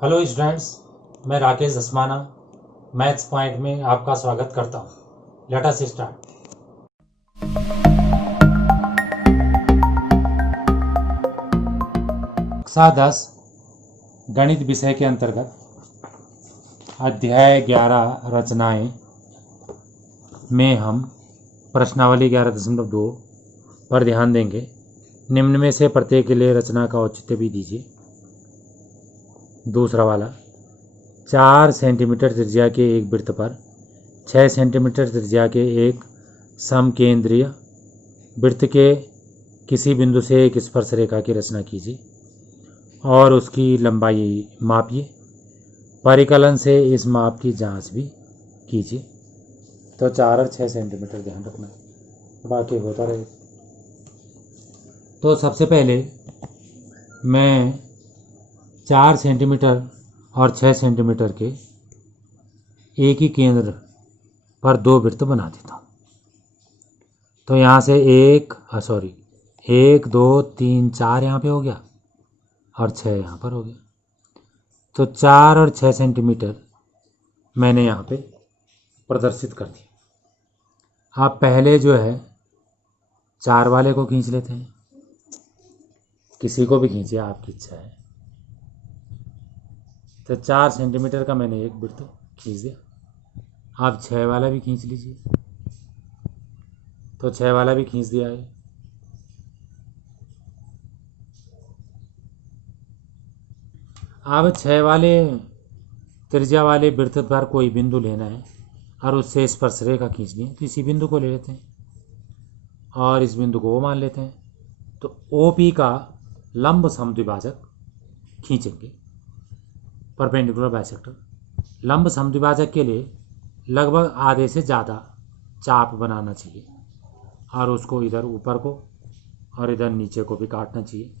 Hello students, मैं Rakesh Dhasmana maths point में आपका स्वागत करता हूँ। Let us start. कक्षा 10 गणित विषय के अंतर्गत अध्याय 11 रचनाएं में हम प्रश्नावली 11.2 पर ध्यान देंगे। निम्न में से प्रत्येक के लिए रचना का औचित्य भी दीजिए। दूसरा वाला, 4 सेंटीमीटर त्रिज्या के एक वृत्त पर 6 सेंटीमीटर त्रिज्या के एक समकेंद्रीय वृत्त के किसी बिंदु से एक स्पर्श रेखा की रचना कीजिए और उसकी लंबाई मापिए। परिकलन से इस माप की जांच भी कीजिए। तो 4 और 6 सेंटीमीटर ध्यान रखना, बाकी होता रहे। तो सबसे पहले मैं 4 सेंटीमीटर और 6 सेंटीमीटर के एक ही केंद्र पर दो वृत्त बना देता हूँ। तो यहाँ से 1 2 3 4 यहाँ पे हो गया और 6 यहाँ पर हो गया। तो 4 और 6 सेंटीमीटर मैंने यहाँ पे प्रदर्शित कर दिया। आप पहले जो है 4 वाले को खींच लेते हैं, किसी को भी खींचिए, आपकी इच्छा है। तो 4 सेंटीमीटर का मैंने एक वृत्त खींच दिया। आप 6 वाला भी खींच लीजिए। तो 6 वाला भी खींच दिया है। अब 6 वाले त्रिज्या वाले वृत्त पर कोई बिंदु लेना है और उससे स्पर्श रेखा खींचनी है। तो इसी बिंदु को ले लेते हैं और इस बिंदु को O मान लेते हैं। तो OP का लंब समद्विभाजक खींचेंगे, परपेंडिकुलर बाइसेक्टर। लंब समद्विभाजक के लिए लगभग आधे से ज़्यादा चाप बनाना चाहिए और उसको इधर ऊपर को और इधर नीचे को भी काटना चाहिए,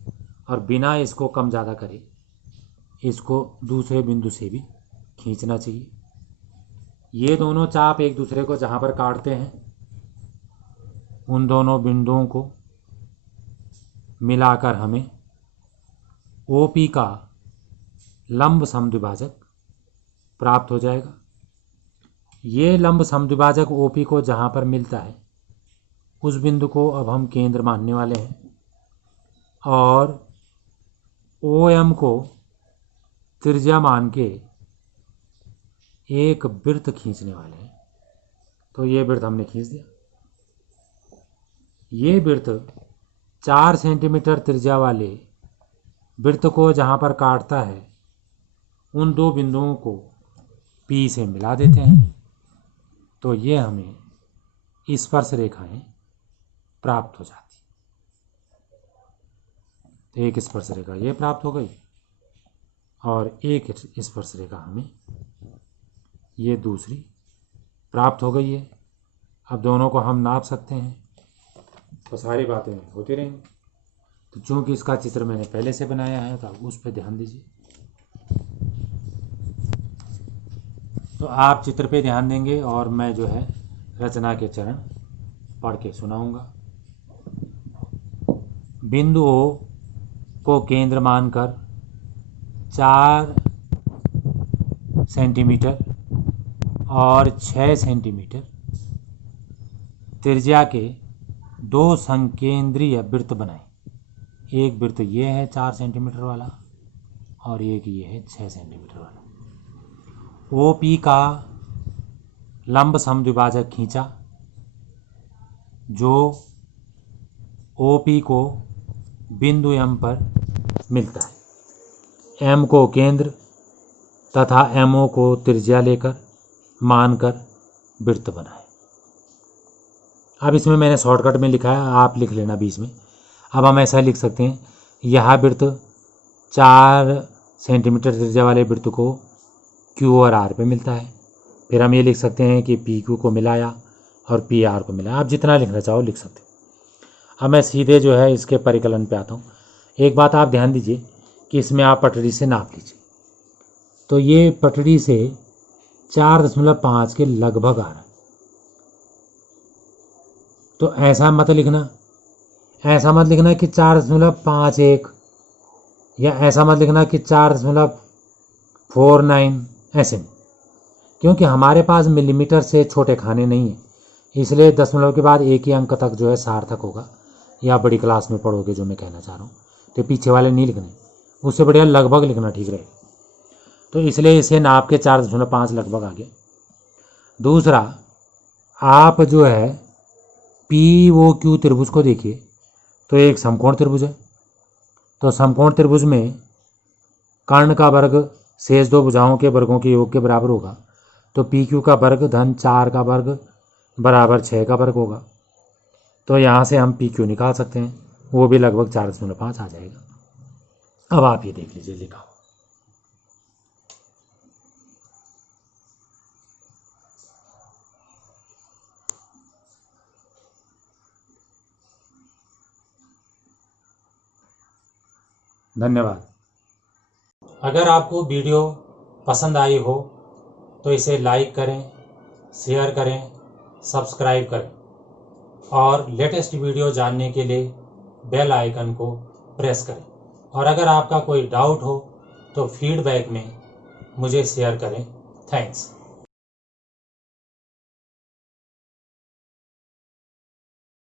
और बिना इसको कम ज़्यादा करे इसको दूसरे बिंदु से भी खींचना चाहिए। ये दोनों चाप एक दूसरे को जहाँ पर काटते हैं उन दोनों बिंदुओं को मिलाकर हमें OP का लंब समद्विभाजक प्राप्त हो जाएगा। ये लंब समद्विभाजक OP को जहाँ पर मिलता है उस बिंदु को अब हम केंद्र मानने वाले हैं और OM को त्रिज्या मान के एक वृत्त खींचने वाले हैं। तो ये वृत्त हमने खींच दिया। ये वृत्त 4 सेंटीमीटर त्रिज्या वाले वृत्त को जहाँ पर काटता है उन दो बिंदुओं को P से मिला देते हैं। तो ये हमें स्पर्श रेखाएं प्राप्त हो जाती। तो एक स्पर्श रेखा ये प्राप्त हो गई और एक स्पर्श रेखा हमें ये दूसरी प्राप्त हो गई है। अब दोनों को हम नाप सकते हैं, तो सारी बातें होती रहेंगी। तो चूंकि इसका चित्र मैंने पहले से बनाया है तो उस पर ध्यान दीजिए। तो आप चित्र पे ध्यान देंगे और मैं जो है रचना के चरण पढ़ के सुनाऊंगा। बिंदु O को केंद्र मानकर 4 सेंटीमीटर और 6 सेंटीमीटर त्रिज्या के दो संकेंद्रीय वृत्त बनाएं। एक वृत्त ये है 4 सेंटीमीटर वाला और एक ये है 6 सेंटीमीटर वाला। OP का लंब समद्विभाजक खींचा जो OP को बिंदु M पर मिलता है। M को केंद्र तथा MO को त्रिज्या लेकर मानकर वृत्त बनाए। अब इसमें मैंने शॉर्टकट में लिखा है, आप लिख लेना बीच में। अब हम ऐसा लिख सकते हैं, यह वृत्त 4 सेंटीमीटर त्रिज्या वाले वृत्त को Q और R पे मिलता है। फिर हम ये लिख सकते हैं कि PQ को मिलाया और PR को मिलाया। आप जितना लिखना चाहो लिख सकते हो। अब मैं सीधे जो है इसके परिकलन पे आता हूँ। एक बात आप ध्यान दीजिए कि इसमें आप पटड़ी से नाप लीजिए। तो ये पटड़ी से 4.5 के लगभग आ रहा है। तो ऐसा मत लिखना कि 4.51 या ऐसा मत लिखना कि 4.51 49 ऐसे में, क्योंकि हमारे पास मिलीमीटर से छोटे खाने नहीं हैं, इसलिए दशमलव के बाद एक ही अंक तक जो है सार्थक होगा। या बड़ी क्लास में पढ़ोगे जो मैं कहना चाह रहा हूँ, तो पीछे वाले नहीं लिखने, उससे बढ़िया लगभग लिखना ठीक रहेगा। तो इसलिए इसे नाप के 4.5 लगभग आ गया। दूसरा, आप जो है POQ त्रिभुज को देखिए, तो एक समकोण त्रिभुज है। तो समकोण त्रिभुज में कर्ण का वर्ग शेष दो भुजाओं के वर्गों के योग के बराबर होगा। तो PQ का वर्ग धन 4 का वर्ग बराबर 6 का वर्ग होगा। तो यहाँ से हम PQ निकाल सकते हैं, वो भी लगभग 4.5 आ जाएगा। अब आप ये देख लीजिए लिखा हो। धन्यवाद। अगर आपको वीडियो पसंद आई हो तो इसे लाइक करें, शेयर करें, सब्सक्राइब करें और लेटेस्ट वीडियो जानने के लिए बेल आइकन को प्रेस करें। और अगर आपका कोई डाउट हो तो फीडबैक में मुझे शेयर करें। थैंक्स।